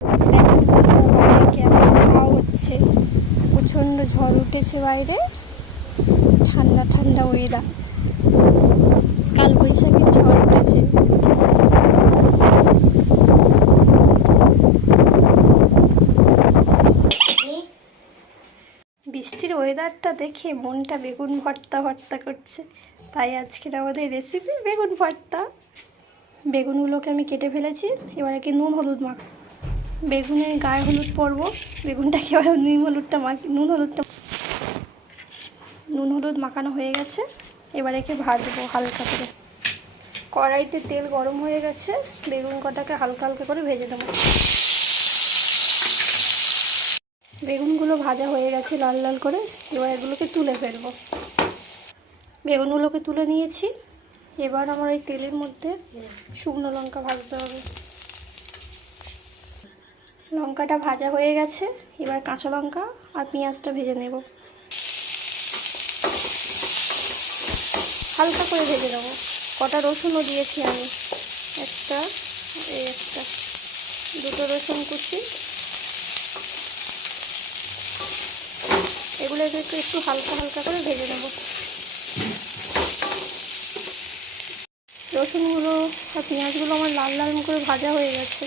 বাইরে কেমন হাওয়া হচ্ছে, প্রচণ্ড ঝড় উঠেছে বাইরে, ঠান্ডা ঠান্ডা ওয়েদার, কাল বৈশাখীর ঝড় উঠেছে। বৃষ্টির ওয়েদারটা দেখে মনটা বেগুন ভর্তা ভর্তা করছে, তাই আজকের আমাদের রেসিপি বেগুন ভর্তা। বেগুনগুলোকে আমি কেটে ফেলেছি, এবার কি নুন হলুদ মাখ, বেগুনের গায়ে হলুদ পরবো, বেগুনটাকে এবার নুন হলুদ মাখানো হয়ে গেছে। এবার একে ভাজবো হালকা করে। কড়াইতে তেল গরম হয়ে গেছে, বেগুন কটাকে হালকা হালকা করে ভেজে দেবো। বেগুনগুলো ভাজা হয়ে গেছে লাল লাল করে, এবার এগুলোকে তুলে ফেলবো। বেগুনগুলোকে তুলে নিয়েছি, এবার আমার এই তেলের মধ্যে শুকনো লঙ্কা ভাজতে হবে। লঙ্কাটা ভাজা হয়ে গেছে, এবার কাঁচা লঙ্কা আর পেঁয়াজটা ভেজে নেব, হালকা করে ভেজে নেবো। কটা রসুনও দিয়েছি আমি, একটা দুটো রসুন কুচি। এগুলো একটু হালকা হালকা করে ভেজে নেব। রসুনগুলো আর পেঁয়াজগুলো আমার লাল লাল করে ভাজা হয়ে গেছে।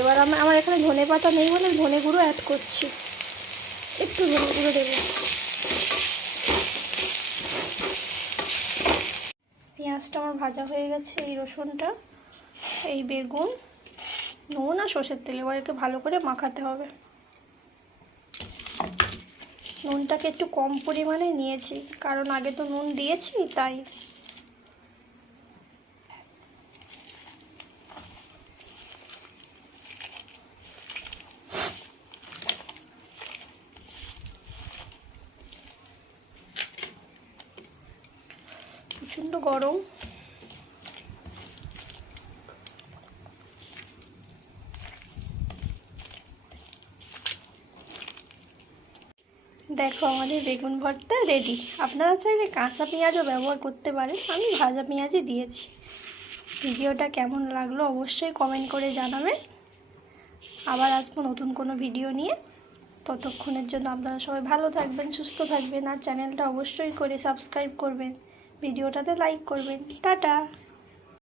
এবার আমার এখানে ধনে পাতা নেই বলে ধনে গুঁড়ো অ্যাড করছি, একটু ধনে গুঁড়ো দেবো। পেঁয়াজটা আমার ভাজা হয়ে গেছে, এই রসুনটা, এই বেগুন, নুন আর সর্ষের তেল, এবার একে ভালো করে মাখাতে হবে। নুনটাকে একটু কম পরিমাণে নিয়েছি, কারণ আগে তো নুন দিয়েছি তাই। প্রচণ্ড গরম, দেখো আমাদের বেগুন ভর্তা রেডি। আপনারা চাইলে কাঁচা পেঁয়াজও ব্যবহার করতে পারেন, আমি ভাজা পেঁয়াজই দিয়েছি। ভিডিওটা কেমন লাগলো অবশ্যই কমেন্ট করে জানাবেন। আবার আসবো নতুন কোনো ভিডিও নিয়ে। ততক্ষণের জন্য আপনারা সবাই ভালো থাকবেন, সুস্থ থাকবেন, আর চ্যানেলটা অবশ্যই করে সাবস্ক্রাইব করবেন, ভিডিওটাতে লাইক করবেন। টাটা।